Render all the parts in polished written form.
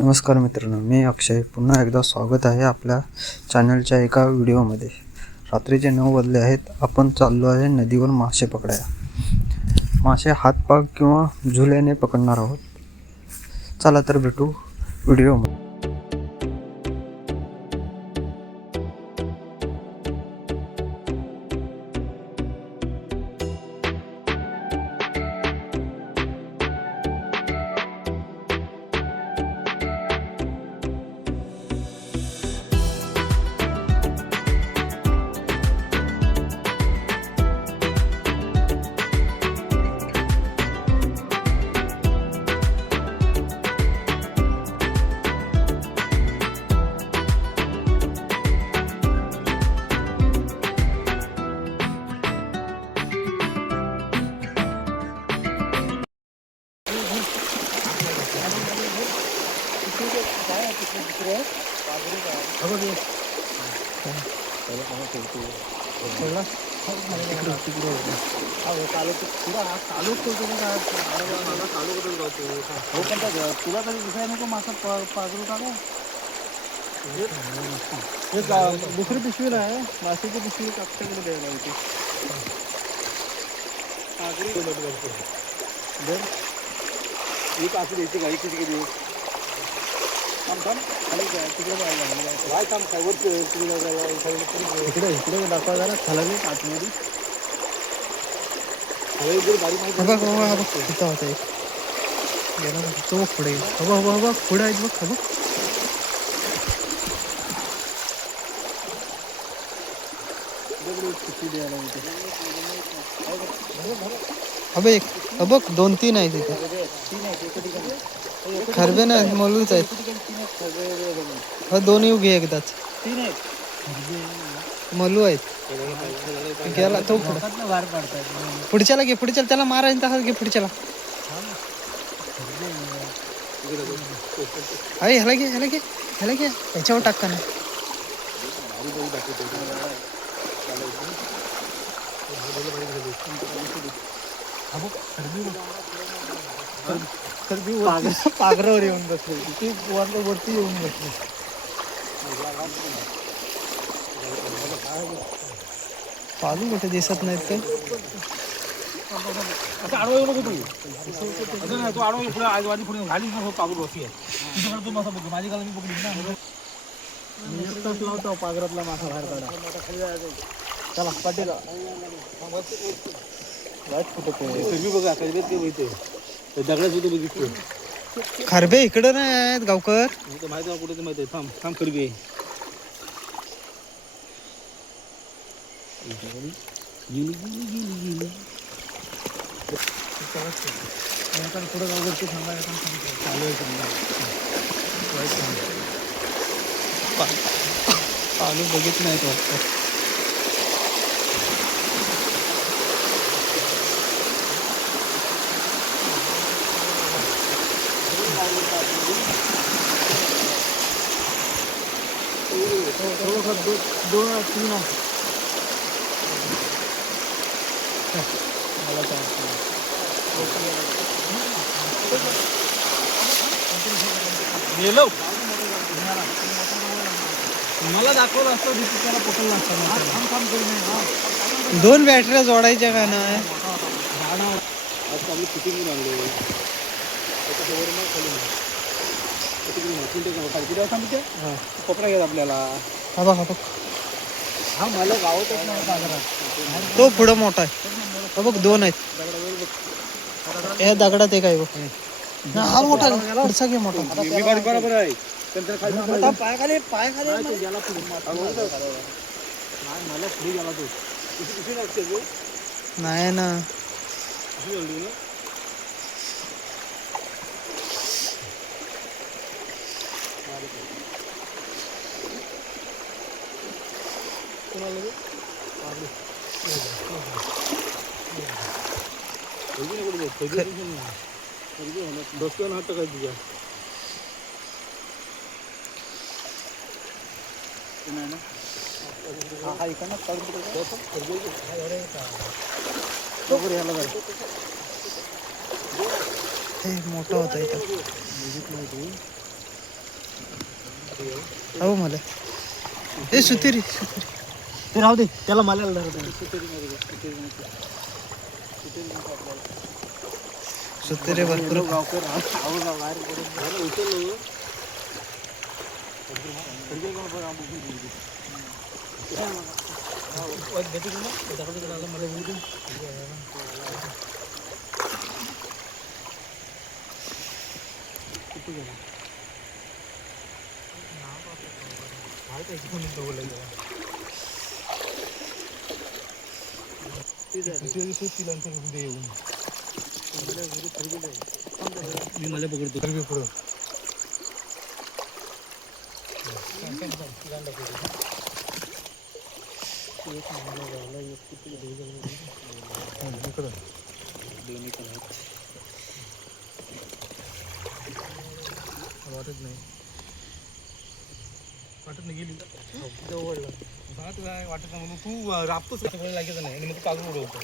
नमस्कार मित्रांनो, मी अक्षय. पुन्हा एकदा स्वागत आहे आपल्या चॅनलच्या एका व्हिडिओमध्ये. रात्रीचे 9 वाजले आहेत. आपण चाललो आहे नदीवर मासे पकडायला. मासे हातपाग किंवा झुल्याने पकडणार आहोत. चला तर भेटू व्हिडिओमध्ये. तुला तरी दिसाय नको मासा पाजरू टाका. दुसरी पिशवी नाही, माशाची पिशवी कापच्याकडे द्यायला होती. गाडी किती गेली इकडे दाखवा जरा खाली आतमध्ये. तो पुढे हवा पुढे आहेत बघ. हवा एक बघ 2-3 आहेत इथे. खरबे नाही, मलूच आहेत. दोन्ही घे एकदाच. मलू आहेत. गेला तो पुढच्याला घे. पुढच्याला त्याला मारायचं तसाच घे. पुढच्याला अरे ह्याला घे. ह्याच्यावर टाका ना. पागरावर येऊन बसली ती. वरती येऊन बसली. चालू कुठे दिसत नाहीत तर. आडवा नको तू. तू आडवा पुढे आजवादी पुढे घाली नको. पागूर बसली आहे तू मासा बघ. माझी गाला मी पकडली ना. एकटाच लावतो पागरातला मासा बाहेर काढा. चला पाटीला बघा. दगडाच होते बघितलं. खरबे इकडं नाही आहेत गावकर. माहिती आहे कुठे माहिती आहे. थांब खरबे. पुढे गावकरची थांबायला चालू आहे. चालू बघित नाहीत वाटतं. दोन-तीन मला दाखवलं असतं त्याला पकडलं असतं. 2 बॅटऱ्या जोडायच्या का नाही. कोपरा घेत आपल्याला. हा बघ मला गावतच नाही बाजारात. तो पुढं मोठा आहे. बघ 2 आहेत. या दगडात एक आहे बघ. हा मोठा पुढचा घे. मोठा बरोबर आहे. पाय खाली नाही ना. डोक्यावर हात काय तुझ्या नाही ना. हा इकडनं मोठा होता इथं. हो मला हे सुतेरी ते राहू दे, त्याला मला सुतेरी भरपूर मी मला पकडतो पुढं वाटत नाही गेली जवळला काय वाटत नाही म्हणून तू राबतोच सगळं लागायचं नाही आणि मग पागून उडवतो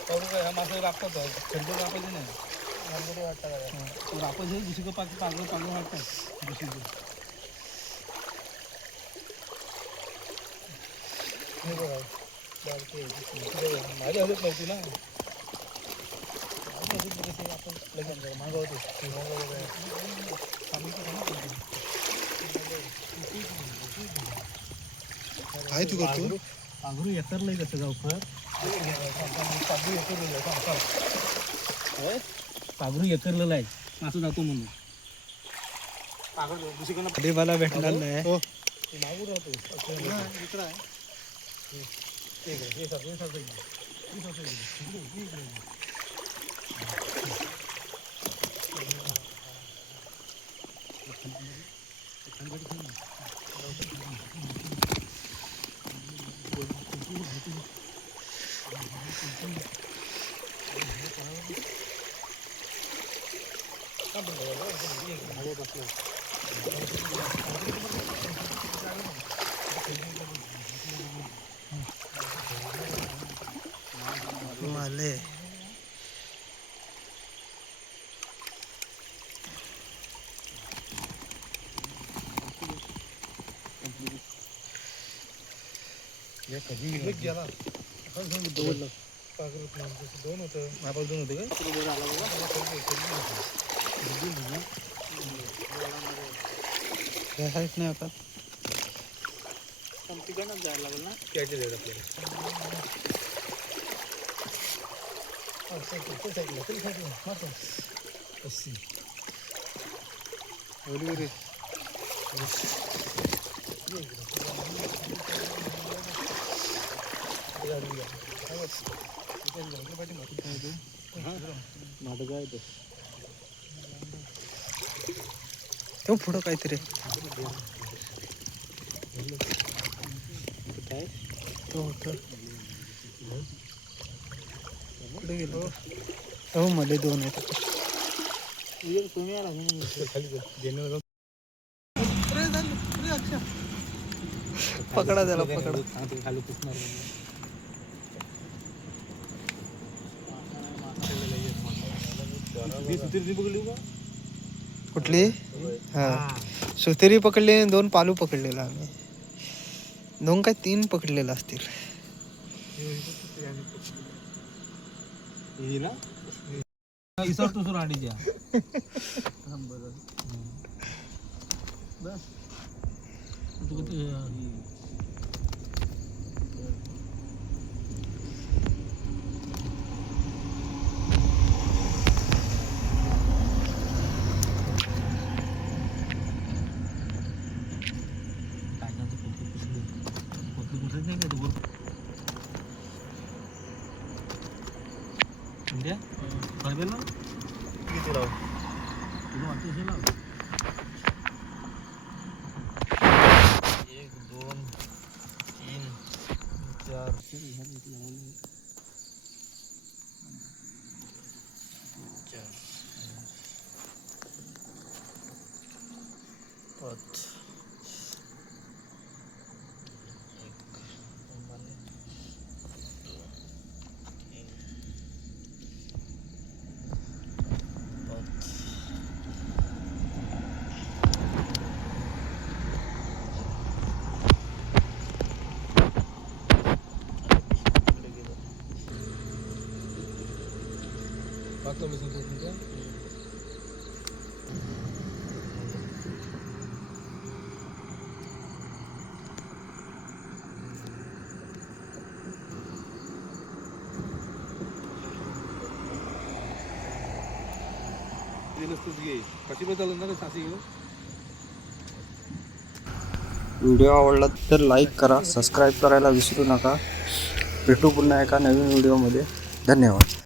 पागून काय ह्या माणसाला राबतात खर्च राबायचं नाही वाटतं रापायचं दुसरीकडं पागलं वाटतात दुसरीकडं माझ्या हवेत नव्हती ना आपण लगेच मागवतो काय तू करतो आगरू येतरलंय कसं गावकर पागरू येतरलेलं आहे असं जातो म्हणून कधी मला भेटणार नाही मागू राहतो माले गेला दोन होतं माझ्या दोन होते काय नाही आपण तिकडनंच जायला लागेल ना त्याच्या जायला आपल्याला तो पुढं काहीतरी काय तो होतं पुढे गेलो हो मध्ये दोन आहेत तुम्ही आला पकडा त्याला पकडा खाली पुसणार कुठली हा सुतेरी पकडली आणि दोन पालू पकडलेला आम्ही दोन काय तीन पकडलेला असतील इसरतो सो राणीच्या बस इंडिया पाहिजे ना किती राव तुला वाटतं असेल ना 1 2 3 4 5 1 व्हिडिओ आवडला तर लाईक करा, सबस्क्राईब करायला विसरू नका. भेटू पुन्हा एका नवीन व्हिडिओमध्ये. धन्यवाद.